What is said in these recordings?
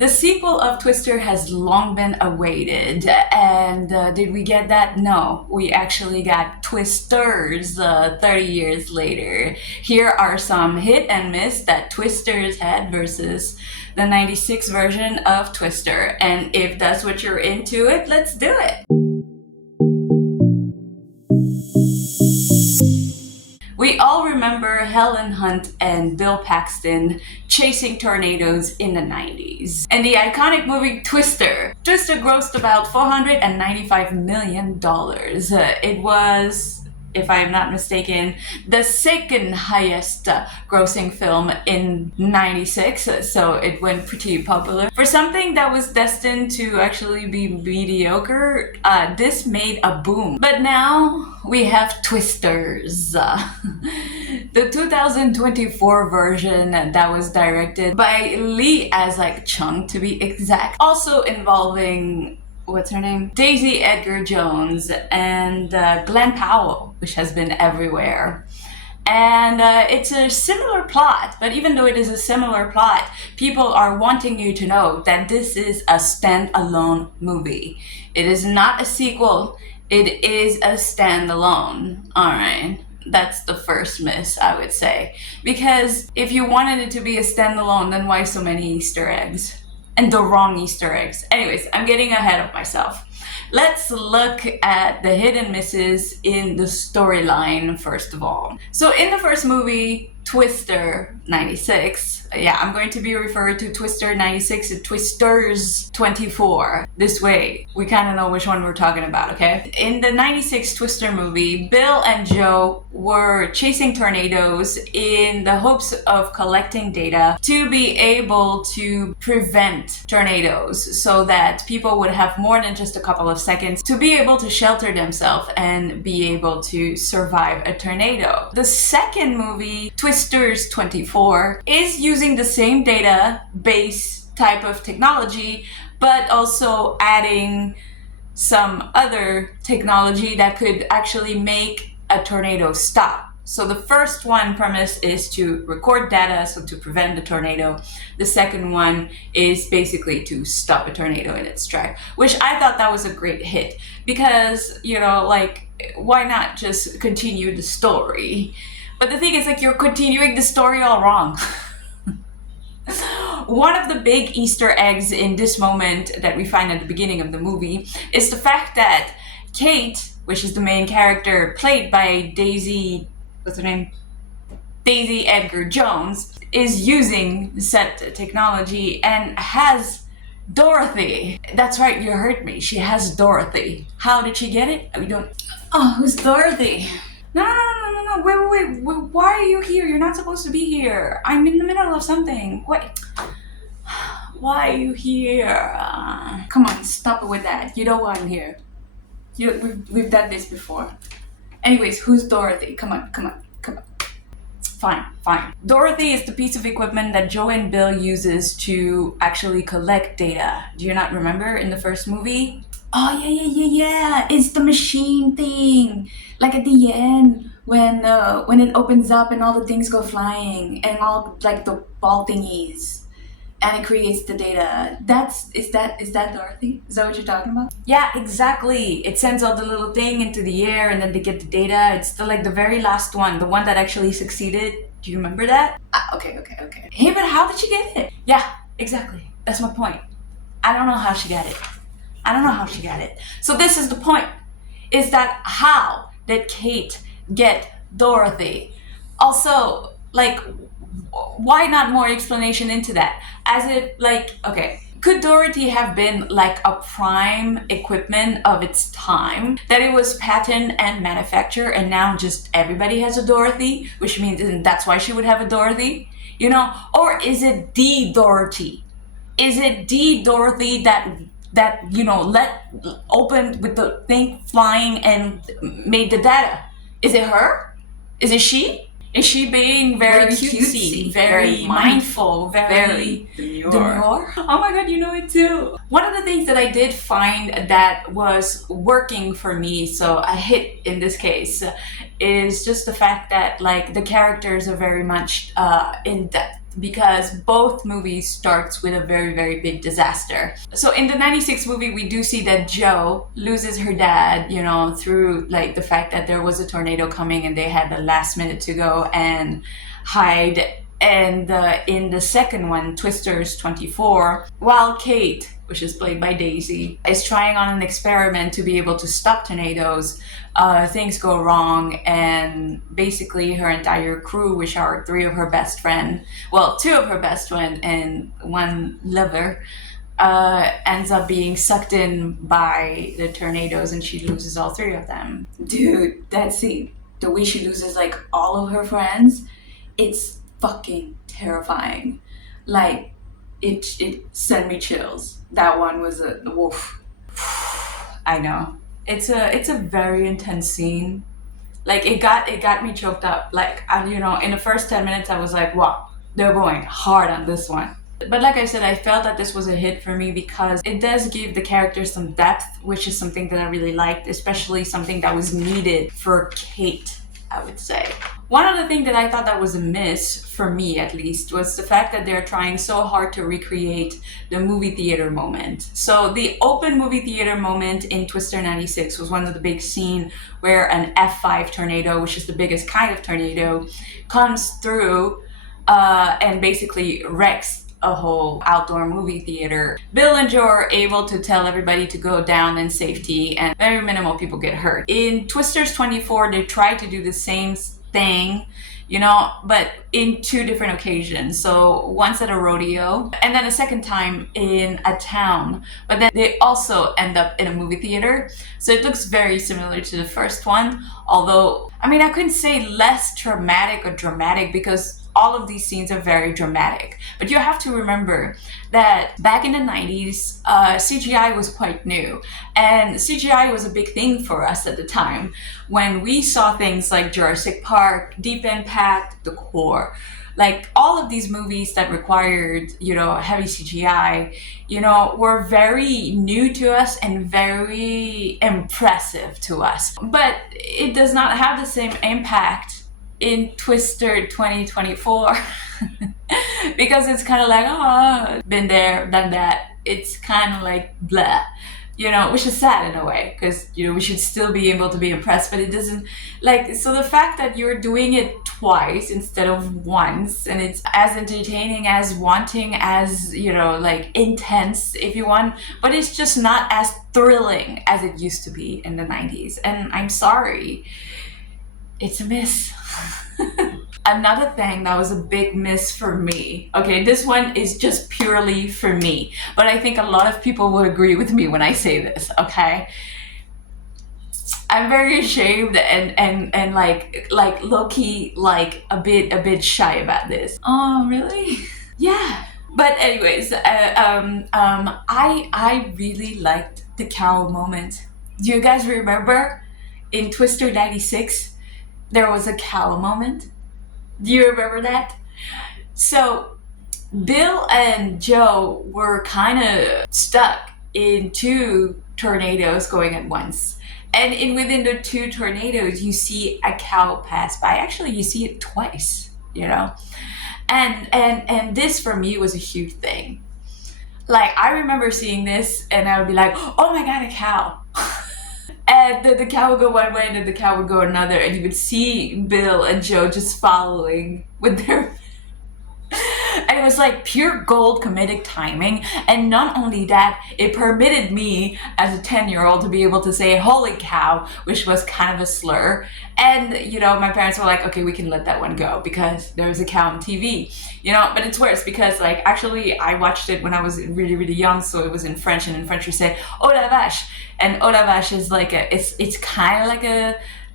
The sequel of Twister has long been awaited, and did we get that? No, we actually got Twisters 30 years later. Here are some hit and miss that Twisters had versus the 96 version of Twister. And if that's what you're into it, let's do it. We all remember Helen Hunt and Bill Paxton chasing tornadoes in the 90s. And the iconic movie Twister. Twister grossed about $495 million. It was, if I am not mistaken, the second highest grossing film in 96, so it went pretty popular. For something that was destined to actually be mediocre, this made a boom. But now we have Twisters. The 2024 version that was directed by Lee Isaac Chung, to be exact, also involving what's her name? Daisy Edgar Jones and Glenn Powell, which has been everywhere. And it's a similar plot, but even though it is a similar plot, people are wanting you to know that this is a standalone movie. It is not a sequel, it is a standalone. Alright, that's the first miss, I would say. Because if you wanted it to be a standalone, then why so many Easter eggs? And the wrong Easter eggs. Anyways, I'm getting ahead of myself. Let's look at the hit and misses in the storyline first of all. So in the first movie, Twister 96, yeah, I'm going to be referred to Twister 96 and Twisters 24. This way, we kind of know which one we're talking about, okay? In the 96 Twister movie, Bill and Joe were chasing tornadoes in the hopes of collecting data to be able to prevent tornadoes so that people would have more than just a couple of seconds to be able to shelter themselves and be able to survive a tornado. The second movie, Twisters 24, is using the same database type of technology, but also adding some other technology that could actually make a tornado stop. So the first one premise is to record data, so to prevent the tornado. The second one is basically to stop a tornado in its track, which I thought that was a great hit because, you know, like, why not just continue the story? But the thing is, like, you're continuing the story all wrong. One of the big Easter eggs in this moment that we find at the beginning of the movie is the fact that Kate, which is the main character played by Daisy, what's her name? Daisy Edgar Jones, is using set technology and has Dorothy. That's right, you heard me. She has Dorothy. How did she get it? We don't. Oh, who's Dorothy? No, wait, why are you here? You're not supposed to be here. I'm in the middle of something. Wait. Why are you here? Come on, stop it with that. You know why I'm here. We've done this before. Anyways, who's Dorothy? Come on. Fine. Dorothy is the piece of equipment that Joe and Bill uses to actually collect data. Do you not remember in the first movie? Oh, yeah. It's the machine thing. Like at the end, when it opens up and all the things go flying and all like the ball thingies, and it creates the data. Is that Dorothy? Is that what you're talking about? Yeah, exactly. It sends all the little thing into the air and then they get the data. It's the very last one, the one that actually succeeded. Do you remember that? Okay. Hey, but how did she get it? Yeah, exactly. That's my point. I don't know how she got it. So this is the point. Is that how did Kate get Dorothy? Also, like, why not more explanation into that? As if, like, okay, could Dorothy have been like a prime equipment of its time, that it was patent and manufactured and now just everybody has a Dorothy, which means that's why she would have a Dorothy, you know? Or is it the Dorothy? Is it the Dorothy that you know, opened with the thing flying and made the data? Is it her? Is it she? Is she being very cutesy, very mindful, very demure? Oh my god, you know it too. One of the things that I did find that was working for me, so a hit in this case, is just the fact that like the characters are very much in depth. because both movies starts with a very, very big disaster. So in the 96 movie, we do see that Jo loses her dad, you know, through like the fact that there was a tornado coming and they had the last minute to go and hide. And in the second one, Twisters 24, while Kate, which is played by Daisy, is trying on an experiment to be able to stop tornadoes, things go wrong, and basically her entire crew, which are three of her best friends, well, two of her best friends and one lover, ends up being sucked in by the tornadoes, and she loses all three of them. Dude, that scene, the way she loses like all of her friends, it's fucking terrifying. Like, it sent me chills. That one was a woof. I know. It's a very intense scene. Like, it got me choked up. Like, you know, in the first 10 minutes I was like, wow, they're going hard on this one. But like I said, I felt that this was a hit for me because it does give the characters some depth, which is something that I really liked, especially something that was needed for Kate, I would say. One other thing that I thought that was a miss, for me at least, was the fact that they're trying so hard to recreate the movie theater moment. So the open movie theater moment in Twister 96 was one of the big scenes where an F5 tornado, which is the biggest kind of tornado, comes through and basically wrecks a whole outdoor movie theater. Bill and Jo are able to tell everybody to go down in safety and very minimal people get hurt. In Twisters 24, they tried to do the same thing, you know, but in two different occasions. So once at a rodeo and then a second time in a town, but then they also end up in a movie theater. So it looks very similar to the first one, although, I mean, I couldn't say less traumatic or dramatic because all of these scenes are very dramatic. But you have to remember that back in the 90s, CGI was quite new. And CGI was a big thing for us at the time when we saw things like Jurassic Park, Deep Impact, The Core. Like all of these movies that required, you know, heavy CGI, you know, were very new to us and very impressive to us. But it does not have the same impact in Twister 2024 because it's kind of like, oh, been there, done that. It's kind of like blah, you know, which is sad in a way because, you know, we should still be able to be impressed, but it doesn't, like, so the fact that you're doing it twice instead of once and it's as entertaining, as wanting, as, you know, like intense if you want, but it's just not as thrilling as it used to be in the 90s. And I'm sorry, it's a miss. Another thing that was a big miss for me, okay, this one is just purely for me, but I think a lot of people will agree with me when I say this, okay? I'm very ashamed and like low-key like a bit shy about this. Oh, really? Yeah. But anyways, I really liked the cow moment. Do you guys remember in Twister 96? There was a cow moment. Do you remember that? So Bill and Jo were kind of stuck in two tornadoes going at once. And within the two tornadoes, you see a cow pass by. Actually, you see it twice, you know? And this for me was a huge thing. Like, I remember seeing this and I would be like, oh my God, a cow. And the cow would go one way and then the cow would go another, and you would see Bill and Jo just following with their... And it was like pure gold comedic timing. And not only that, it permitted me as a 10-year-old to be able to say holy cow, which was kind of a slur. And, you know, my parents were like, okay, we can let that one go because there was a cow on TV, you know. But it's worse because, like, actually I watched it when I was really, really young, so it was in French, and in French we say oh la vache, and oh la vache is like it's kind of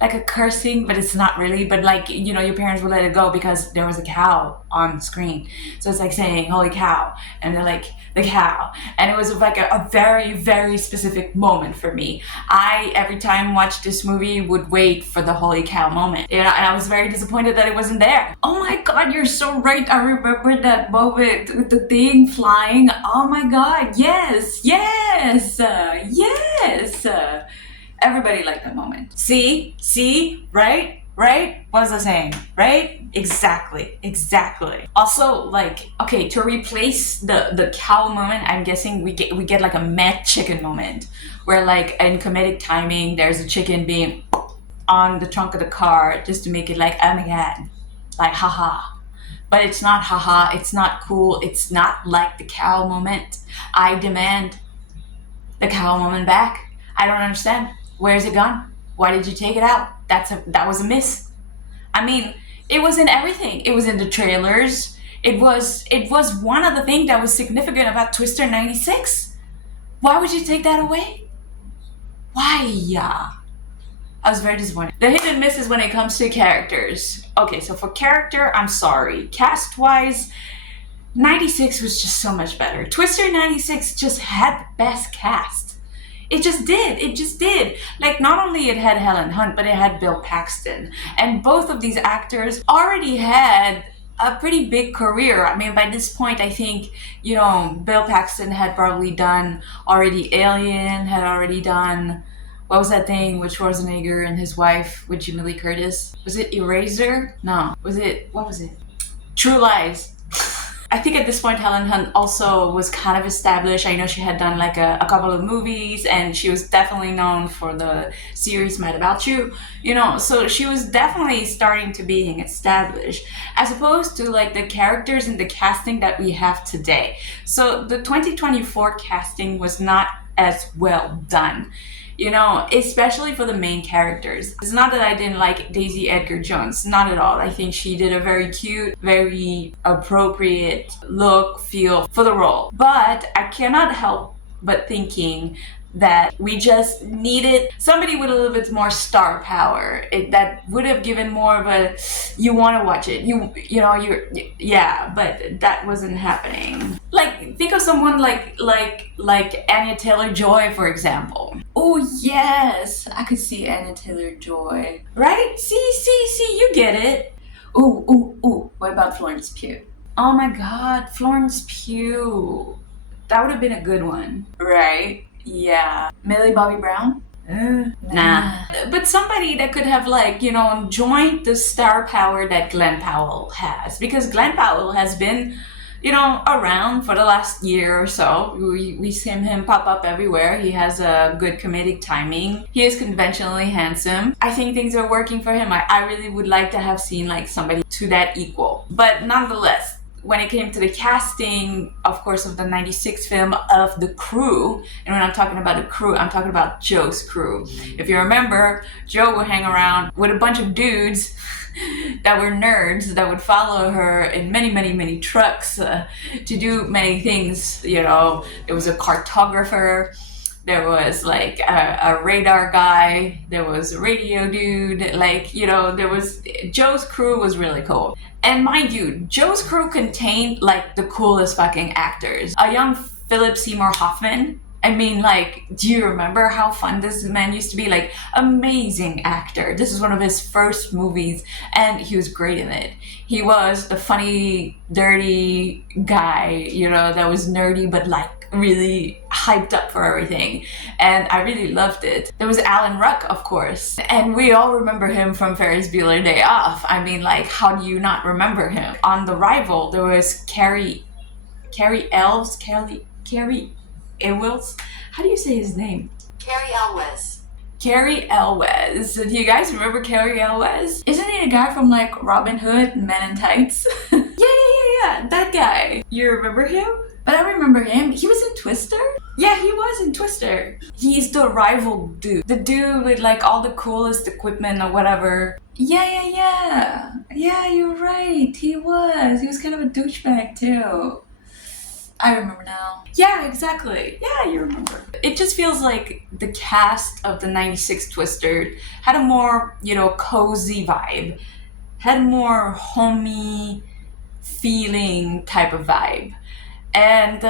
like a cursing, but it's not really. But, like, you know, your parents would let it go because there was a cow on screen. So it's like saying holy cow, and they're like the cow. And it was like a very, very specific moment for me. I, every time I watched this movie, would wait for the holy cow moment. You know, and I was very disappointed that it wasn't there. Oh my God, you're so right. I remember that moment with the thing flying. Oh my God, yes, yes, yes. Everybody liked that moment. See, right? Right? What was I saying? Right? Exactly. Also, like, okay, to replace the cow moment, I'm guessing we get like a mad chicken moment, where like in comedic timing, there's a chicken being on the trunk of the car just to make it like, oh my god, like haha. But it's not haha. It's not cool. It's not like the cow moment. I demand the cow moment back. I don't understand. Where's it gone? Why did you take it out? That was a miss. I mean, it was in everything. It was in the trailers. It was one of the things that was significant about Twister 96. Why would you take that away? Why? Yeah. I was very disappointed. The hit and miss is when it comes to characters. Okay, so for character, I'm sorry. Cast wise, 96 was just so much better. Twister 96 just had the best cast. It just did. It just did. Like, not only it had Helen Hunt, but it had Bill Paxton. And both of these actors already had a pretty big career. I mean, by this point, I think, Bill Paxton had probably done already Alien, had already done, what was that thing with Schwarzenegger and his wife with Jamie Lee Curtis? Was it Eraser? No. What was it? True Lies. I think at this point Helen Hunt also was kind of established. I know she had done like a couple of movies, and she was definitely known for the series Mad About You, so she was definitely starting to being established, as opposed to like the characters and the casting that we have today. So the 2024 casting was not as well done. Especially for the main characters. It's not that I didn't like Daisy Edgar Jones, not at all. I think she did a very cute, very appropriate look, feel for the role. But I cannot help but thinking that we just needed somebody with a little bit more star power. That would have given more of a, you want to watch it. But that wasn't happening. Like, think of someone like Anya Taylor-Joy, for example. Oh yes, I could see Anya Taylor-Joy. Right? See, you get it. Ooh. What about Florence Pugh? Oh my God, Florence Pugh. That would have been a good one, right? Yeah. Millie Bobby Brown? Nah. But somebody that could have joined the star power that Glenn Powell has. Because Glenn Powell has been, around for the last year or so. We see him pop up everywhere. He has a good comedic timing. He is conventionally handsome. I think things are working for him. I really would like to have seen somebody to that equal. But nonetheless, when it came to the casting, of course, of the 96 film of The Crew, and when I'm talking about The Crew, I'm talking about Joe's crew. If you remember, Joe would hang around with a bunch of dudes that were nerds that would follow her in many, many, many trucks to do many things. There was a cartographer, there was a radar guy, there was a radio dude, there was, Joe's crew was really cool. And mind you, Joe's crew contained the coolest fucking actors. A young Philip Seymour Hoffman. I mean, do you remember how fun this man used to be? Amazing actor. This is one of his first movies, and he was great in it. He was the funny, dirty guy, that was nerdy, but really hyped up for everything, and I really loved it. There was Alan Ruck, of course, and we all remember him from Ferris Bueller Day Off. I mean, how do you not remember him? On The Rival, there was Carrie Elwes. How do you say his name? Carrie Elwes. Carrie Elwes. Do you guys remember Carrie Elwes? Isn't he the guy from Robin Hood, Men in Tights? Yeah, that guy. You remember him? But I remember him. He was in Twister? Yeah, he was in Twister. He's the rival dude. The dude with all the coolest equipment or whatever. Yeah. Yeah, you're right. He was. He was kind of a douchebag too. I remember now. Yeah, exactly. Yeah, you remember. It just feels like the cast of the 96 Twister had a more, cozy vibe. Had more homey feeling type of vibe. And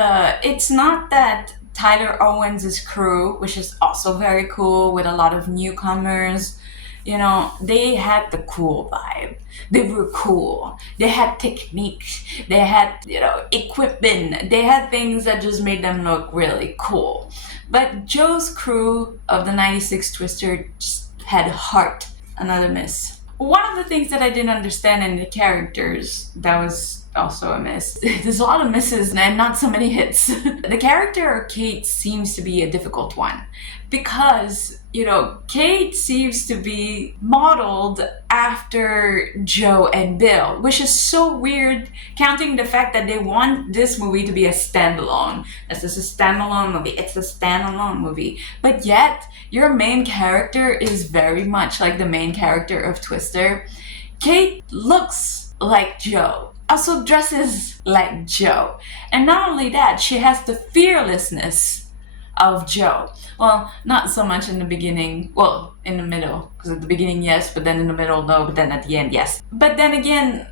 it's not that Tyler Owens' crew, which is also very cool with a lot of newcomers, they had the cool vibe. They were cool. They had techniques. They had, equipment. They had things that just made them look really cool. But Joe's crew of the 96 Twister just had heart. Another miss. One of the things that I didn't understand in the characters, that was also a miss. There's a lot of misses and not so many hits. The character of Kate seems to be a difficult one because, Kate seems to be modeled after Joe and Bill, which is so weird, counting the fact that they want this movie to be a standalone. This is a standalone movie. It's a standalone movie. But yet, your main character is very much like the main character of Twister. Kate looks like Joe, also dresses like Joe. And not only that, she has the fearlessness of Joe. Well, not so much in the beginning. Well, in the middle. Because at the beginning, yes, but then in the middle, no, but then at the end, yes. But then again,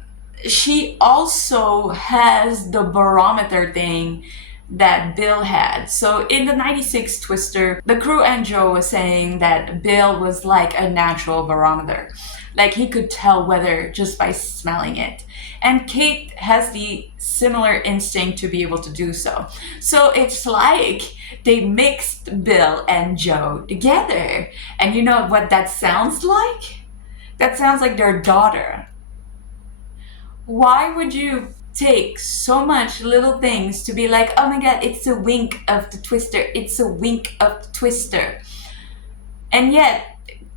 she also has the barometer thing that Bill had. So in the 96 Twister, the crew and Joe was saying that Bill was like a natural barometer. Like he could tell weather just by smelling it. And Kate has the similar instinct to be able to do so. So it's like they mixed Bill and Joe together. And you know what that sounds like? That sounds like their daughter. Why would you take so much little things to be like, oh my god, it's a wink of the Twister, it's a wink of the Twister. And yet,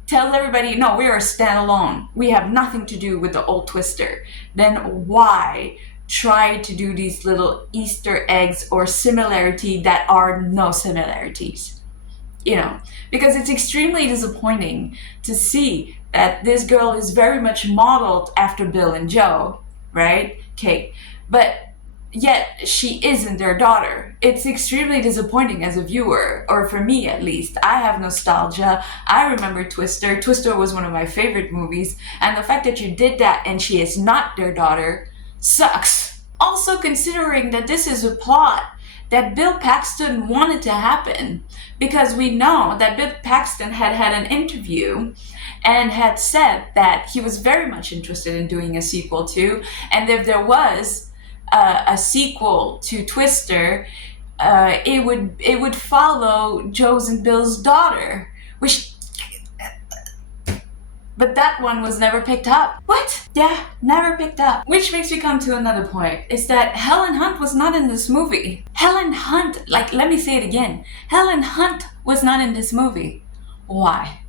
tells everybody, no, we are standalone. We have nothing to do with the old Twister. Then why try to do these little Easter eggs or similarity that are no similarities? Because it's extremely disappointing to see that this girl is very much modeled after Bill and Joe, right? Kate. But yet she isn't their daughter. It's extremely disappointing as a viewer, or for me at least. I have nostalgia. I remember Twister. Twister was one of my favorite movies, and the fact that you did that and she is not their daughter sucks. Also considering that this is a plot that Bill Paxton wanted to happen, because we know that Bill Paxton had an interview and had said that he was very much interested in doing a sequel to, and if there was a sequel to Twister, it would follow Joe's and Bill's daughter, but that one was never picked up. What? Yeah, never picked up. Which makes me come to another point, is that Helen Hunt was not in this movie. Helen Hunt, let me say it again. Helen Hunt was not in this movie. Why?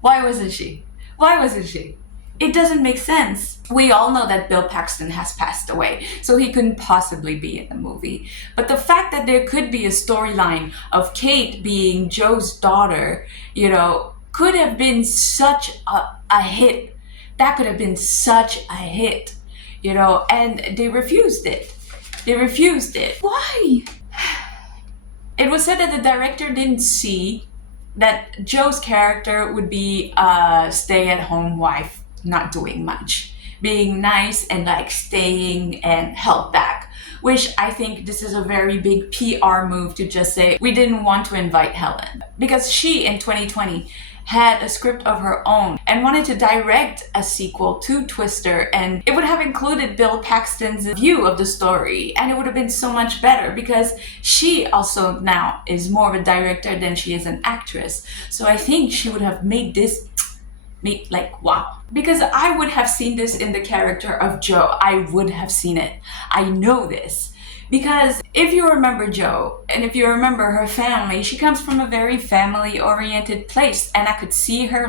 Why wasn't she? Why wasn't she? It doesn't make sense. We all know that Bill Paxton has passed away, so he couldn't possibly be in the movie. But the fact that there could be a storyline of Kate being Joe's daughter, could have been such a hit. That could have been such a hit, and they refused it. They refused it. Why? It was said that the director didn't see that Joe's character would be a stay-at-home wife, not doing much, being nice and staying and held back, which I think this is a very big PR move to just say we didn't want to invite Helen, because she in 2020 had a script of her own and wanted to direct a sequel to Twister, and it would have included Bill Paxton's view of the story, and it would have been so much better because she also now is more of a director than she is an actress. So I think she would have made this wow. Because I would have seen this in the character of Joe. I would have seen it. I know this. Because if you remember Joe, and if you remember her family, she comes from a very family-oriented place. And I could see her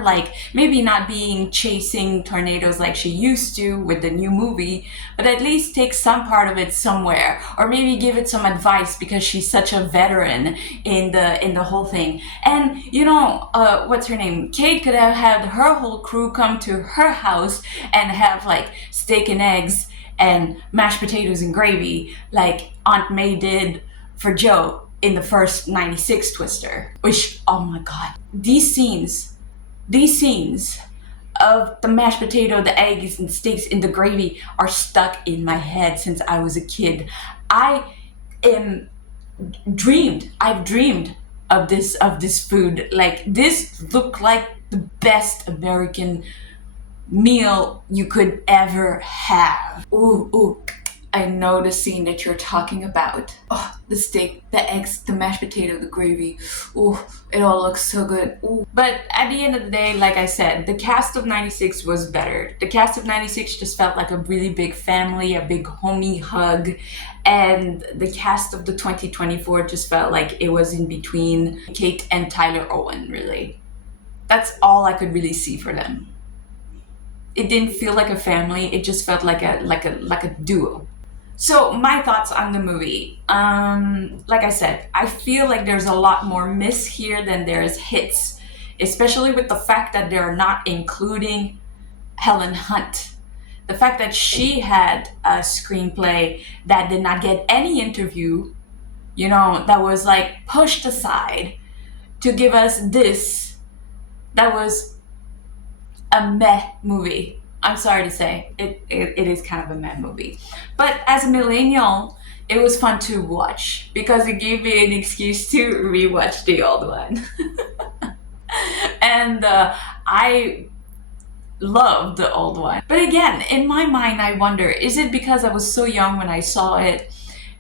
maybe not being chasing tornadoes like she used to with the new movie, but at least take some part of it somewhere. Or maybe give it some advice because she's such a veteran in the whole thing. And, what's her name? Kate could have had her whole crew come to her house and have steak and eggs and mashed potatoes and gravy like Aunt May did for Joe in the first 96 Twister. Which, oh my god, these scenes of the mashed potato, the eggs and steaks in the gravy are stuck in my head since I was a kid. I've dreamed of this food. This looked like the best American meal you could ever have. Ooh. I know the scene that you're talking about. Oh, the steak, the eggs, the mashed potato, the gravy. Oh, it all looks so good. Ooh. But at the end of the day, like I said, the cast of 96 was better. The cast of 96 just felt like a really big family, a big homie hug. And the cast of the 2024 just felt like it was in between Kate and Tyler Owen, really. That's all I could really see for them. It didn't feel like a family, it just felt like a duo. So my thoughts on the movie. Like I said, I feel like there's a lot more miss here than there is hits, especially with the fact that they're not including Helen Hunt. The fact that she had a screenplay that did not get any interview, that was like pushed aside to give us this, that was a meh movie. I'm sorry to say, it is kind of a meh movie. But as a millennial, it was fun to watch because it gave me an excuse to rewatch the old one. And I loved the old one. But again, in my mind, I wonder, is it because I was so young when I saw it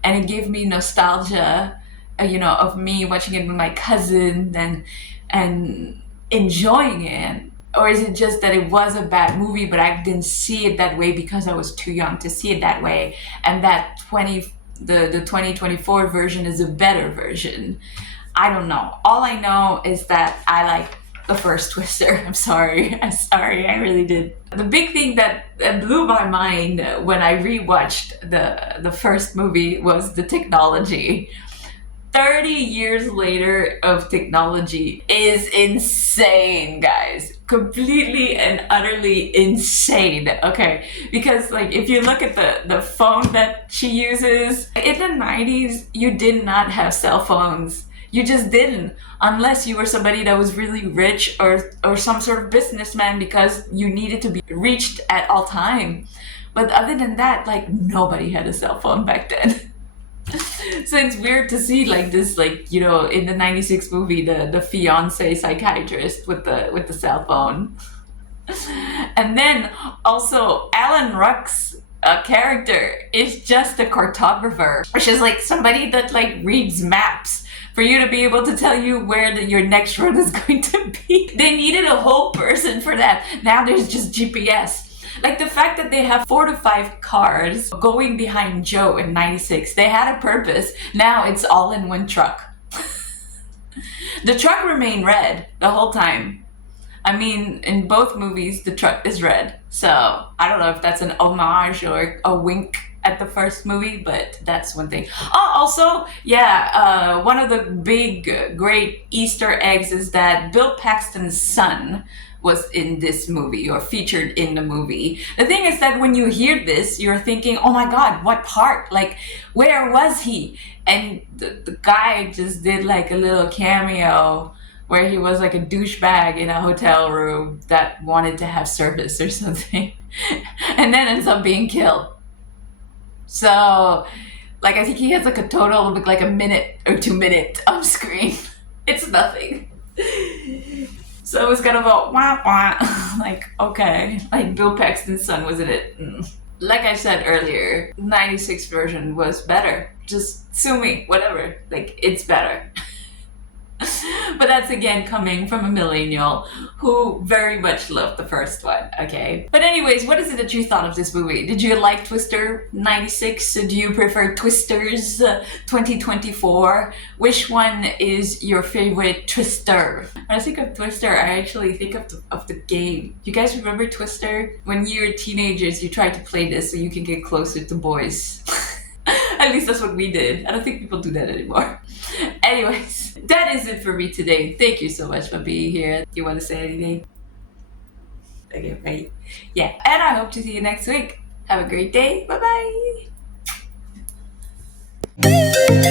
and it gave me nostalgia, of me watching it with my cousin and enjoying it? Or is it just that it was a bad movie, but I didn't see it that way because I was too young to see it that way, and that the 2024 version is a better version? I don't know. All I know is that I like the first Twister. I'm sorry, I really did. The big thing that blew my mind when I rewatched the first movie was the technology. 30 years later of technology is insane, guys. Completely and utterly insane. Okay, because like if you look at the phone that she uses, in the 90s, you did not have cell phones. You just didn't, unless you were somebody that was really rich or some sort of businessman, because you needed to be reached at all time. But other than that, like, nobody had a cell phone back then. So it's weird to see like this, like, in the 96 movie, the fiance psychiatrist with the cell phone. And then also Alan Ruck's character is just a cartographer, which is like somebody that like reads maps for you to be able to tell you where your next road is going to be. They needed a whole person for that. Now there's just GPS. Like the fact that they have 4 to 5 cars going behind Joe in 96. They had a purpose. Now it's all in one truck. The truck remained red the whole time. I mean, in both movies, the truck is red. So I don't know if that's an homage or a wink at the first movie, but that's one thing. Oh, also, yeah, one of the big, great Easter eggs is that Bill Paxton's son was in this movie or featured in the movie. The thing is that when you hear this, you're thinking, oh my God, what part? Like, where was he? And the guy just did like a little cameo where he was like a douchebag in a hotel room that wanted to have service or something. And then ends up being killed. So, like, I think he has like a total of like a minute or 2 minutes on screen. It's nothing. So it was kind of a wah wah. Like, okay. Like, Bill Paxton's son was in it. Like I said earlier, 96 version was better. Just sue me, whatever. Like, it's better. But that's again coming from a millennial who very much loved the first one, okay? But anyways, what is it that you thought of this movie? Did you like Twister 96? Do you prefer Twisters 2024? Which one is your favorite Twister? When I think of Twister, I actually think of the game. You guys remember Twister? When you were teenagers, you tried to play this so you can get closer to boys. At least that's what we did. I don't think people do that anymore. Anyways, that is it for me today. Thank you so much for being here. You want to say anything? Okay, right? Yeah. And I hope to see you next week. Have a great day. Bye-bye.